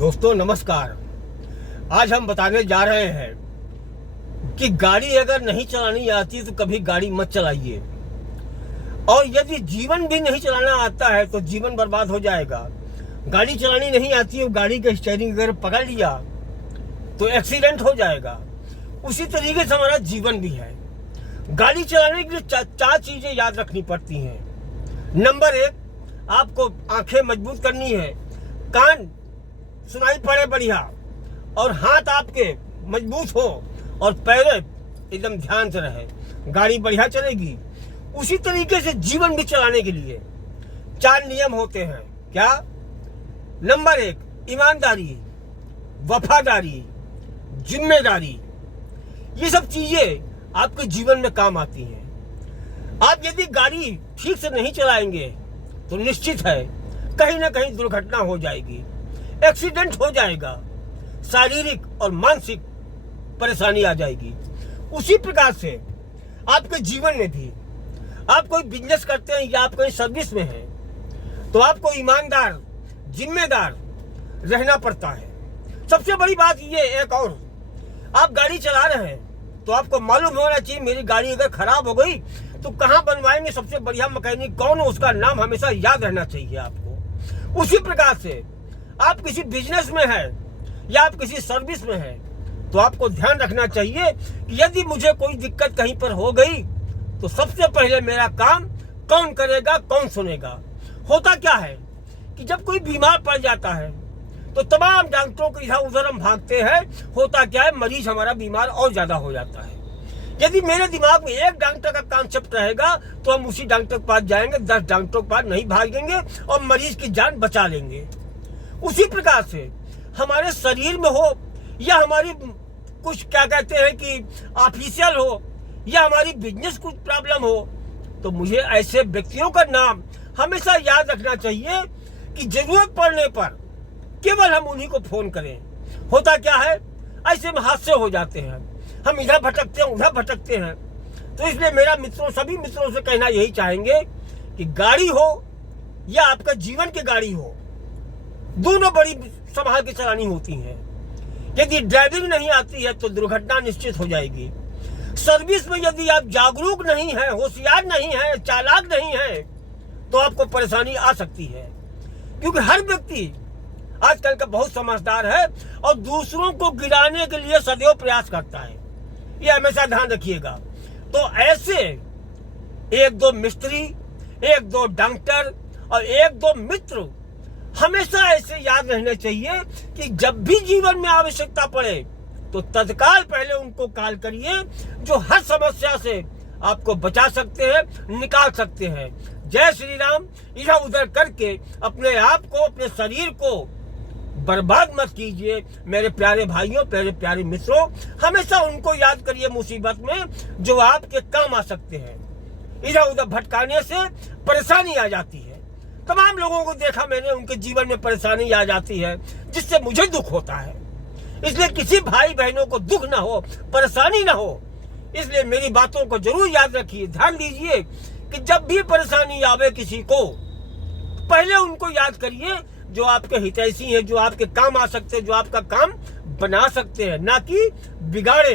दोस्तों नमस्कार। आज हम बताने जा रहे हैं कि गाड़ी अगर नहीं चलानी आती तो कभी गाड़ी मत चलाइए, और यदि जीवन भी नहीं चलाना आता है तो जीवन बर्बाद हो जाएगा। गाड़ी चलानी नहीं आती है, गाड़ी का स्टीयरिंग अगर पकड़ लिया तो एक्सीडेंट हो जाएगा। उसी तरीके से हमारा जीवन भी है। गाड़ी चलाने के लिए चार चीजें याद रखनी पड़ती हैं। नंबर 1, आपको आंखें मजबूत करनी है, कान सुनाई पड़े बढ़िया, और हाथ आपके मजबूत हो और पैर एकदम ध्यान से रहे, गाड़ी बढ़िया चलेगी। उसी तरीके से जीवन भी चलाने के लिए 4 नियम होते हैं। क्या? नंबर 1, ईमानदारी, वफादारी, जिम्मेदारी। ये सब चीजें आपके जीवन में काम आती हैं। आप यदि गाड़ी ठीक से नहीं चलाएंगे तो निश्चित है कहीं ना कहीं दुर्घटना हो जाएगी, एक्सीडेंट हो जाएगा, शारीरिक और मानसिक परेशानी आ जाएगी। उसी प्रकार से आपके जीवन में भी, आप कोई बिजनेस करते हैं या आप कोई सर्विस में हैं, तो आपको ईमानदार, जिम्मेदार रहना पड़ता है। सबसे बड़ी बात ये एक और, आप गाड़ी चला रहे हैं तो आपको मालूम होना चाहिए मेरी गाड़ी अगर खराब हो गई तो कहाँ बनवाएंगे, सबसे बढ़िया मैकेनिक कौन है, उसका नाम हमेशा याद रहना चाहिए आपको। उसी प्रकार से आप किसी बिजनेस में हैं या आप किसी सर्विस में हैं तो आपको ध्यान रखना चाहिए कि यदि मुझे कोई दिक्कत कहीं पर हो गई तो सबसे पहले मेरा काम कौन करेगा, कौन सुनेगा। होता क्या है कि जब कोई बीमार पड़ जाता है तो तमाम डॉक्टरों को इधर उधर हम भागते हैं। होता क्या है, मरीज हमारा बीमार और ज्यादा हो जाता है। यदि मेरे दिमाग में एक डॉक्टर का कॉन्सेप्ट रहेगा तो हम उसी डॉक्टर के पास जाएंगे, 10 डॉक्टरों के पास नहीं भागेंगे और मरीज की जान बचा लेंगे। उसी प्रकार से हमारे शरीर में हो या हमारी कुछ क्या कहते हैं कि ऑफिशियल हो या हमारी बिजनेस कुछ प्रॉब्लम हो, तो मुझे ऐसे व्यक्तियों का नाम हमेशा याद रखना चाहिए कि जरूरत पड़ने पर केवल हम उन्हीं को फोन करें। होता क्या है, ऐसे में हादसे हो जाते हैं, हम इधर भटकते हैं उधर भटकते हैं। तो इसलिए मेरा मित्रों, सभी मित्रों से कहना यही चाहेंगे कि गाड़ी हो या आपका जीवन की गाड़ी हो, दोनों बड़ी संभाल के चलानी होती है। यदि ड्राइविंग नहीं आती है तो दुर्घटना निश्चित हो जाएगी। सर्विस में यदि आप जागरूक नहीं है, होशियार नहीं है, चालाक नहीं है, तो आपको परेशानी आ सकती है। क्योंकि हर व्यक्ति आजकल का बहुत समझदार है और दूसरों को गिराने के लिए सदैव प्रयास करता है, ये हमेशा ध्यान रखिएगा। तो ऐसे 1-2 मिस्त्री, 1-2 डॉक्टर और 1-2 मित्र हमेशा ऐसे याद रहने चाहिए कि जब भी जीवन में आवश्यकता पड़े तो तत्काल पहले उनको कॉल करिए, जो हर समस्या से आपको बचा सकते हैं, निकाल सकते हैं। जय श्री राम। इधर उधर करके अपने आप को, अपने शरीर को बर्बाद मत कीजिए मेरे प्यारे भाइयों, मेरे प्यारे मित्रों। हमेशा उनको याद करिए मुसीबत में जो आपके काम आ सकते हैं। इधर उधर भटकाने से परेशानी आ जाती है। तमाम लोगों को देखा मैंने, उनके जीवन में परेशानी आ जाती है जिससे मुझे दुख होता है। इसलिए किसी भाई बहनों को दुख ना हो, परेशानी ना हो, इसलिए मेरी बातों को जरूर याद रखिए। ध्यान दीजिए कि जब भी परेशानी आवे किसी को, पहले उनको याद करिए जो आपके हितैषी हैं, जो आपके काम आ सकते हैं, जो आपका काम बना सकते हैं, ना कि बिगाड़े।